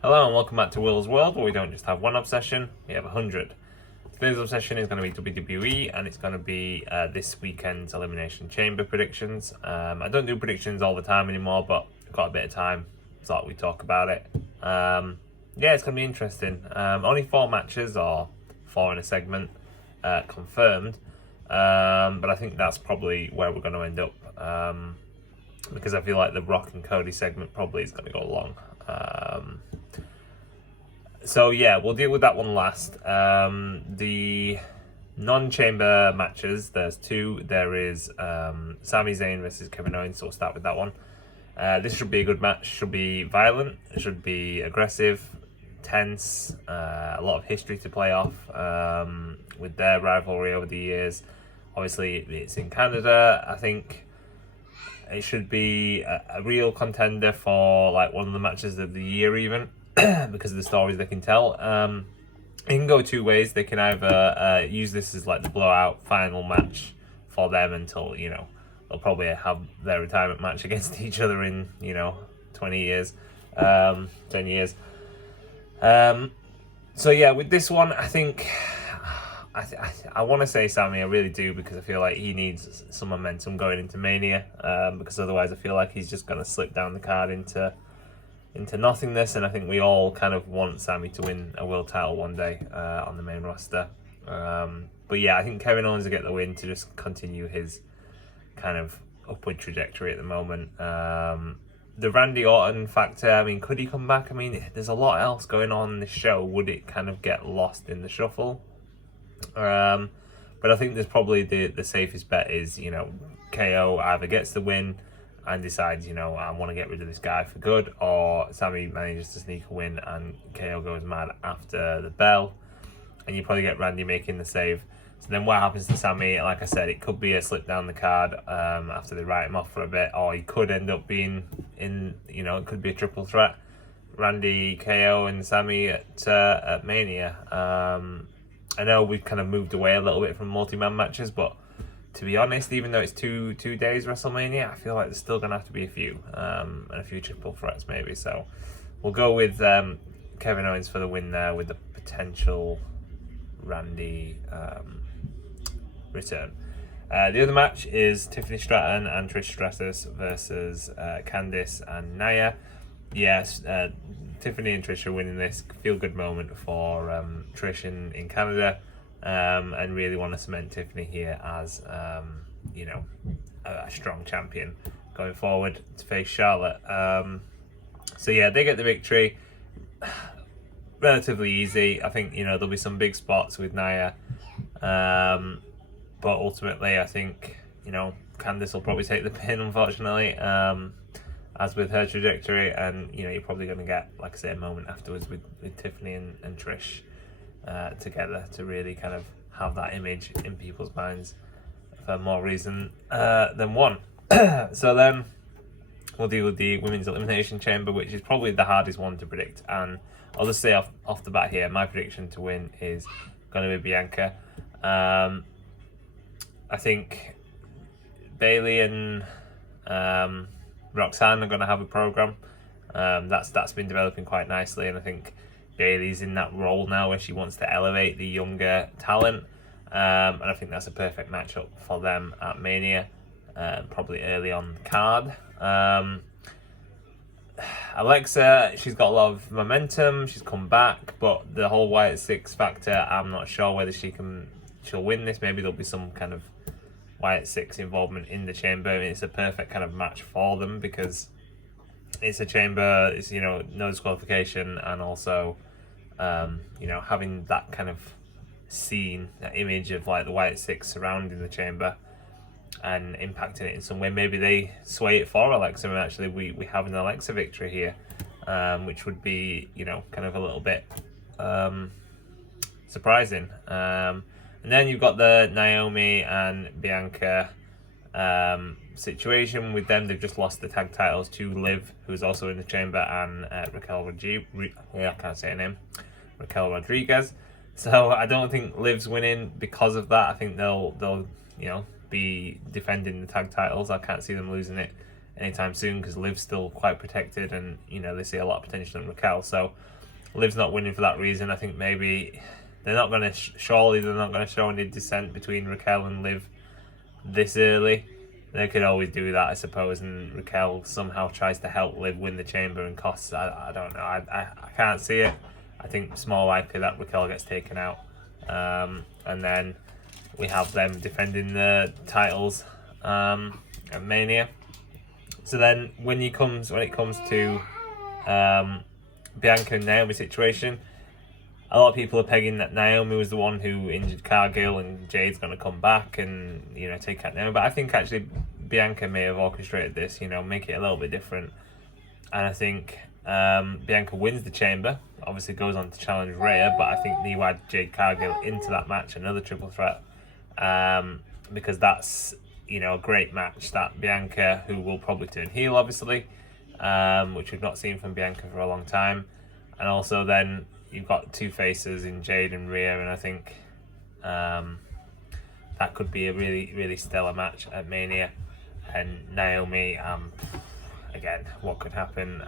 Hello and welcome back to Will's World, where we don't just have one obsession, we have 100. Today's obsession is going to be WWE, and it's going to be this weekend's Elimination Chamber predictions. I don't do predictions all the time anymore, but I've got a bit of time, thought we'd talk about it. Yeah, it's going to be interesting. Only 4 matches, or 4 in a segment, confirmed. But I think that's probably where we're going to end up. Because I feel like the Rock and Cody segment probably is going to go long. So yeah, we'll deal with that one last. The non-chamber matches, there's 2. There is Sami Zayn versus Kevin Owens, so we'll start with that one. This should be a good match. Should be violent. It should be aggressive, tense. A lot of history to play off with their rivalry over the years. Obviously, it's in Canada. I think it should be a real contender for like one of the matches of the year, even because of the stories they can tell. It can go 2 ways. They can either use this as like the blowout final match for them until, they'll probably have their retirement match against each other in, 20 years, 10 years. So yeah, with this one, I think I want to say Sami, I really do, because I feel like he needs some momentum going into Mania, because otherwise I feel like he's just going to slip down the card into nothingness, and I think we all kind of want Sami to win a world title one day on the main roster. But yeah, I think Kevin Owens will get the win to just continue his kind of upward trajectory at the moment. The Randy Orton factor, I mean, could he come back? I mean, there's a lot else going on in this show. Would it kind of get lost in the shuffle? But I think there's probably the safest bet is, KO either gets the win and decides, I want to get rid of this guy for good, or Sami manages to sneak a win and KO goes mad after the bell, and you probably get Randy making the save. So then what happens to Sami? Like I said, it could be a slip down the card after they write him off for a bit, or he could end up being in, it could be a triple threat, Randy, KO and Sami at Mania. I know we've kind of moved away a little bit from multi-man matches, but to be honest, even though it's two days WrestleMania, I feel like there's still going to have to be a few, and a few triple threats maybe. So we'll go with Kevin Owens for the win there, with the potential Randy return. The other match is Tiffany Stratton and Trish Stratus versus Candice and Nia. Yes, Tiffany and Trish are winning this. Feel good moment for Trish in Canada, and really want to cement Tiffany here as a strong champion going forward to face Charlotte. So yeah, they get the victory. Relatively easy. I think there'll be some big spots with Nia, but ultimately I think Candice will probably take the pin, unfortunately. As with her trajectory, and you're probably going to get, like I say, a moment afterwards with Tiffany and Trish together to really kind of have that image in people's minds for more reason than one. So then we'll deal with the Women's Elimination Chamber, which is probably the hardest one to predict. And I'll just say off the bat here, my prediction to win is going to be Bianca. I think Bayley and Roxanne are going to have a program that's been developing quite nicely, and I think Bayley's in that role now where she wants to elevate the younger talent, and I think that's a perfect matchup for them at Mania, probably early on the card. Alexa, she's got a lot of momentum, she's come back, but the whole Wyatt Six factor, I'm not sure whether she'll win this. Maybe there'll be some kind of Wyatt Six involvement in the chamber. I mean, it's a perfect kind of match for them because it's a chamber, it's no disqualification, and also having that kind of scene, that image of like the Wyatt Six surrounding the chamber and impacting it in some way. Maybe they sway it for Alexa, and actually we have an Alexa victory here, which would be kind of a little bit surprising. And then you've got the Naomi and Bianca situation with them. They've just lost the tag titles to Liv, who's also in the chamber, and Raquel Rodriguez. So I don't think Liv's winning because of that. I think they'll be defending the tag titles. I can't see them losing it anytime soon because Liv's still quite protected, and they see a lot of potential in Raquel. So Liv's not winning for that reason. I think maybe they're not going to surely they're not going to show any dissent between Raquel and Liv this early. They could always do that, I suppose, and Raquel somehow tries to help Liv win the chamber and costs. I don't know. I can't see it. I think it's more likely that Raquel gets taken out, and then we have them defending the titles at Mania. So then when it comes to Bianca and Naomi situation, a lot of people are pegging that Naomi was the one who injured Cargill and Jade's going to come back and take out Naomi. But I think actually Bianca may have orchestrated this, make it a little bit different. And I think Bianca wins the chamber, obviously goes on to challenge Rhea, but I think you add Jade Cargill into that match, another triple threat, because that's a great match. That Bianca, who will probably turn heel, obviously, which we've not seen from Bianca for a long time, and also then you've got two faces in Jade and Rhea, and I think that could be a really, really stellar match at Mania. And Naomi, again, what could happen?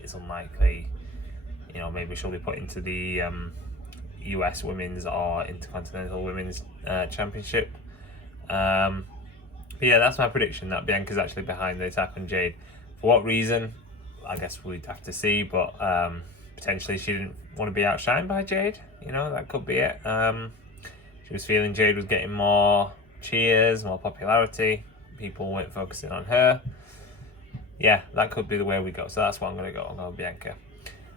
It's unlikely. Maybe she'll be put into the US Women's or Intercontinental Women's Championship. But yeah, that's my prediction, that Bianca's actually behind the attack on Jade. For what reason? I guess we'd have to see, but potentially she didn't want to be outshined by Jade. That could be it. She was feeling Jade was getting more cheers, more popularity. People weren't focusing on her. Yeah, that could be the way we go. So that's what I'm going to go. I'm going to Bianca.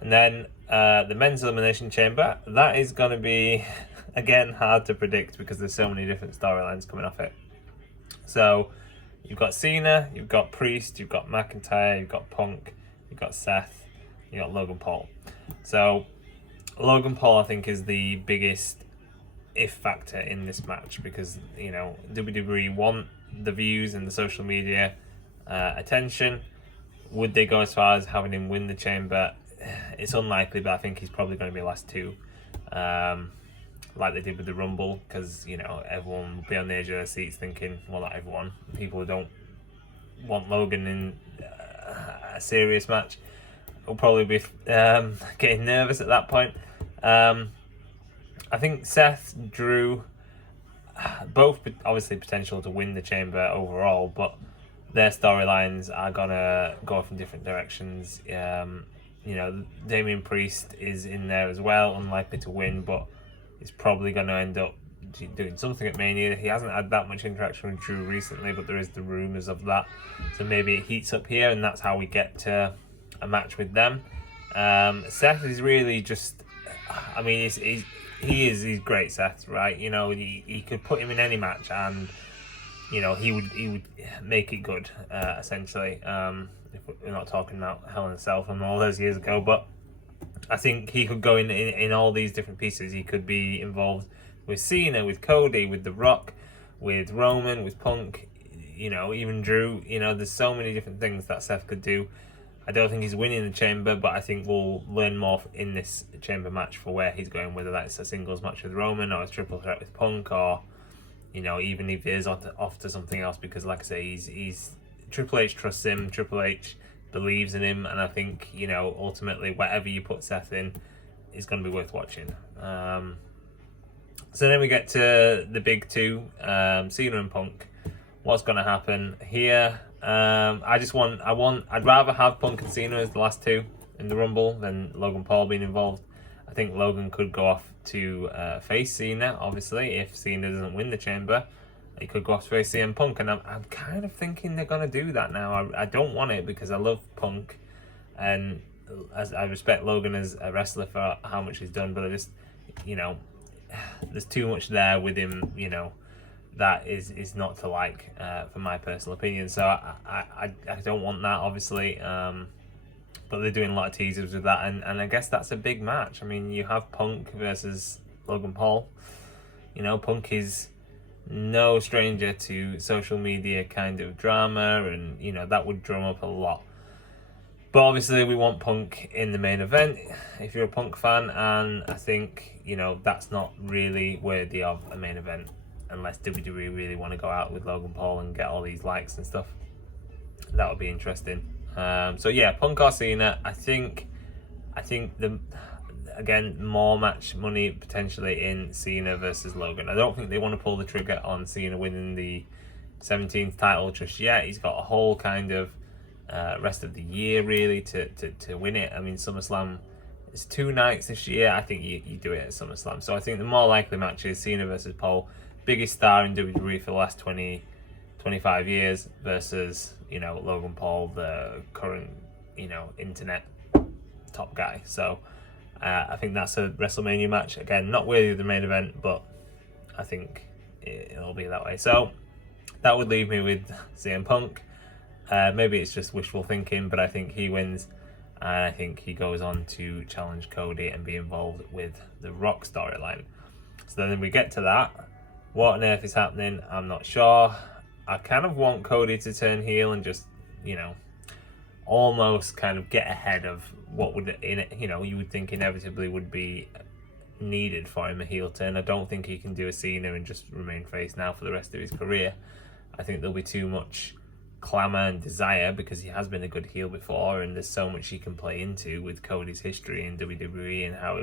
And then the men's elimination chamber. That is going to be, again, hard to predict because there's so many different storylines coming off it. So you've got Cena, you've got Priest, you've got McIntyre, you've got Punk, you've got Seth, you've got Logan Paul. So Logan Paul, I think, is the biggest if factor in this match because, WWE want the views and the social media attention. Would they go as far as having him win the chamber? It's unlikely, but I think he's probably going to be last two, like they did with the Rumble, because everyone will be on the edge of their seats thinking, well, not everyone, people who don't want Logan in a serious match will probably be getting nervous at that point. I think Seth, Drew, both obviously potential to win the chamber overall, but their storylines are gonna go from different directions. Damian Priest is in there as well, unlikely to win, but he's probably gonna end up doing something at Mania. He hasn't had that much interaction with Drew recently, but there is the rumours of that. So maybe it heats up here, and that's how we get to a match with them. Seth is really just, he's great, Seth, right? He could put him in any match and he would make it good, essentially. If we're not talking about Hell in a Cell from all those years ago, but I think he could go in all these different pieces. He could be involved with Cena, with Cody, with The Rock, with Roman, with Punk, even Drew. There's so many different things that Seth could do. I don't think he's winning the chamber, but I think we'll learn more in this chamber match for where he's going, whether that's a singles match with Roman or a triple threat with Punk, or even if he is off to something else, because like I say, he's Triple H trusts him, Triple H believes in him, and I think ultimately whatever you put Seth in is going to be worth watching. So then we get to the big two, Cena and Punk. What's going to happen here? I'd rather have Punk and Cena as the last two in the Rumble than Logan Paul being involved. I think Logan could go off to face Cena, obviously, if Cena doesn't win the chamber. He could go off to face CM Punk, and I'm kind of thinking they're going to do that now. I don't want it because I love Punk, and as I respect Logan as a wrestler for how much he's done, but I just, there's too much there with him, that is not to like, for my personal opinion. So I don't want that, obviously. But they're doing a lot of teasers with that, and I guess that's a big match. You have Punk versus Logan Paul. Punk is no stranger to social media kind of drama, and that would drum up a lot. But obviously we want Punk in the main event if you're a Punk fan, and I think that's not really worthy of a main event unless WWE really want to go out with Logan Paul and get all these likes and stuff. that would be interesting. So yeah, Punk or Cena. I think the again more match money potentially in Cena versus Logan. I don't think they want to pull the trigger on Cena winning the 17th title just yet. He's got a whole kind of rest of the year really to win it. I mean, SummerSlam is 2 nights this year. I think you do it at SummerSlam. So I think the more likely match is Cena versus Paul, biggest star in WWE for the last 25 years, versus, you know, Logan Paul, the current, you know, internet top guy. So I think that's a WrestleMania match. Again, not worthy of the main event, but I think it'll be that way. So that would leave me with CM Punk. Maybe it's just wishful thinking, but I think he wins. And I think he goes on to challenge Cody and be involved with the Rock storyline. So then we get to that. What on earth is happening? I'm not sure. I kind of want Cody to turn heel and just, you know, almost kind of get ahead of what would, you know, you would think inevitably would be needed for him, a heel turn. I don't think he can do a Cena and just remain face now for the rest of his career. I think there'll be too much clamour and desire because he has been a good heel before, and there's so much he can play into with Cody's history in WWE and how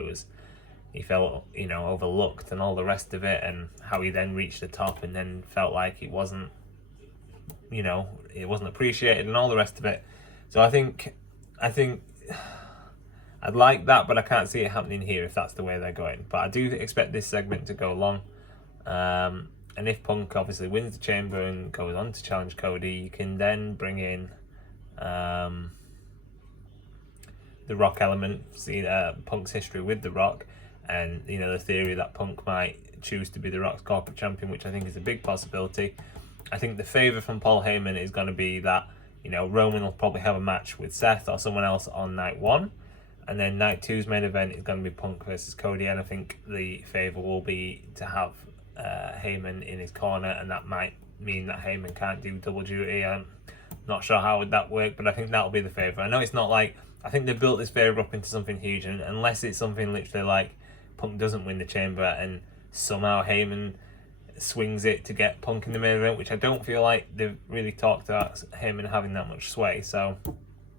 he felt, you know, overlooked and all the rest of it, and how he then reached the top and then felt like it wasn't, you know, it wasn't appreciated and all the rest of it. So I think I'd like that, but I can't see it happening here if that's the way they're going. But I do expect this segment to go long. And if Punk obviously wins the Chamber and goes on to challenge Cody, you can then bring in the Rock element, see Punk's history with the Rock, and, you know, the theory that Punk might choose to be the Rock's corporate champion, which I think is a big possibility. I think the favour from Paul Heyman is going to be that, you know, Roman will probably have a match with Seth or someone else on night 1, and then night 2's main event is going to be Punk versus Cody, and I think the favour will be to have Heyman in his corner, and that might mean that Heyman can't do double duty. I'm not sure how would that work, but I think that'll be the favour. I know it's not like, I think they built this favour up into something huge, and unless it's something literally like Punk doesn't win the Chamber and somehow Heyman swings it to get Punk in the main event, which I don't feel like they've really talked about Heyman having that much sway. So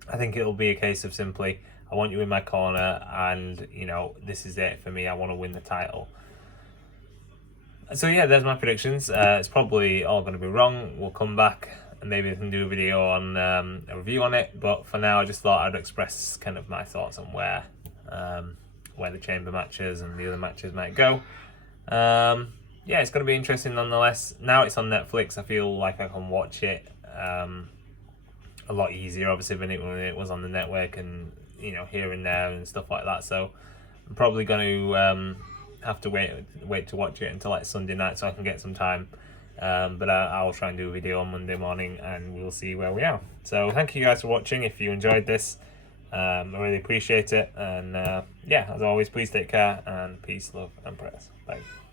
I think it'll be a case of simply, I want you in my corner, and, you know, this is it for me. I want to win the title. So yeah, there's my predictions. It's probably all going to be wrong. We'll come back and maybe I can do a video on a review on it. But for now, I just thought I'd express kind of my thoughts on where the Chamber matches and the other matches might go. Yeah, it's going to be interesting nonetheless. Now it's on Netflix, I feel like I can watch it a lot easier, obviously, than when it was on the network and, you know, here and there and stuff like that. So I'm probably going to have to wait to watch it until like Sunday night so I can get some time. But I'll try and do a video on Monday morning and we'll see where we are. So thank you guys for watching. If you enjoyed this, I really appreciate it. And yeah, as always, please take care, and peace, love and prayers. Bye.